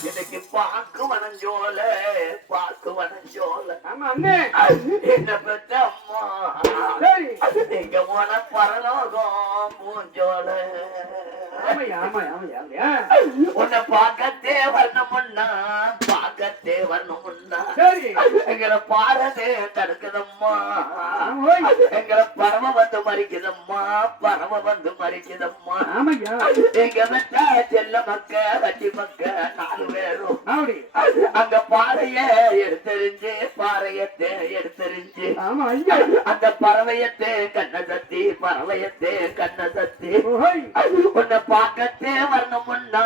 இன்னைக்கு பாக்கு வனஞ்சோல பாக்கு வனஞ்சோல ஆமா அண்ணே என்ன பெத்த அம்மா சரி எங்க போன பரலோகம் மூஞ்சோல உன்னை பார்க்கத்தே வரணும்னா பார்க்கத்தே வரணும்னா எங்களை பாரதே தடுக்குதம்மா. எங்களை பறவை வந்து மறிக்குதம்மா பறவை வந்து மறிக்குதம்மா எங்க வெட்ட செல்ல மக்க வட்டி மக்க நாலு பேரும் அந்த பாறைய எடுத்தெறிஞ்சு பாறையத்தே எடுத்தெறிஞ்சு அந்த பறவையத்தே கண்ண சத்தி பறவையத்தே கண்ண ஓய் உன்னை பார்க்கத்தே வரணும்னா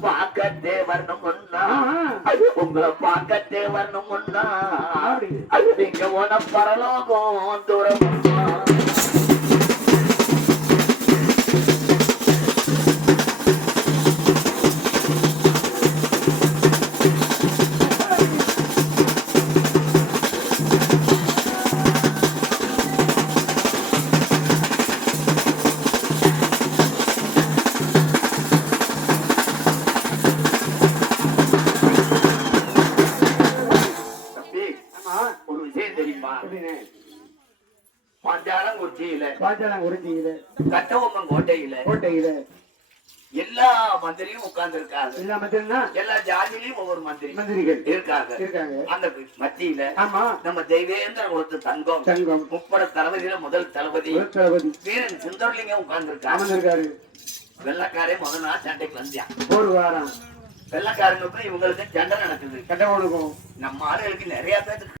பார்க்கத்தே வரணும்னா ஆ, உங்களை பார்க்கத்தே வரணும்னா அப்படி. நீங்க உன பரலோகம் தூரம் தெரியுமா எப்படிண்ணே பாஞ்சாலம் குறிச்சியில பாஜாலாம் உறிஞ்சியில கட்டபொம்மன் கோட்டையில. கோட்டையில. எல்லா மந்திரியும் உட்கார்ந்து இருக்காங்க எல்லா மத்தியம்னா எல்லா ஜாதியிலையும் ஒவ்வொரு மந்திரி மந்திரிகள். இருக்காங்க. இருக்காங்க. அந்த மத்தியில ஆமா. நம்ம தெய்வேந்திர ஒருத்த தங்கம். சங்கம் முப்பட தளபதியில முதல் தளபதி. முதல் தளபதி. வீரன் சுந்தரலிங்கம் உட்கார்ந்து இருக்காங்க வெள்ளக்காரே முத நாள் சண்டைக்கு வந்தான் ஒரு வாரம். வெள்ளக்காரனுக்கும் இவங்களுக்கும் சண்டை நடக்குது. கட்டவனுக்கும் நம்ம ஆளுகளுக்கு நிறைய பேருக்கு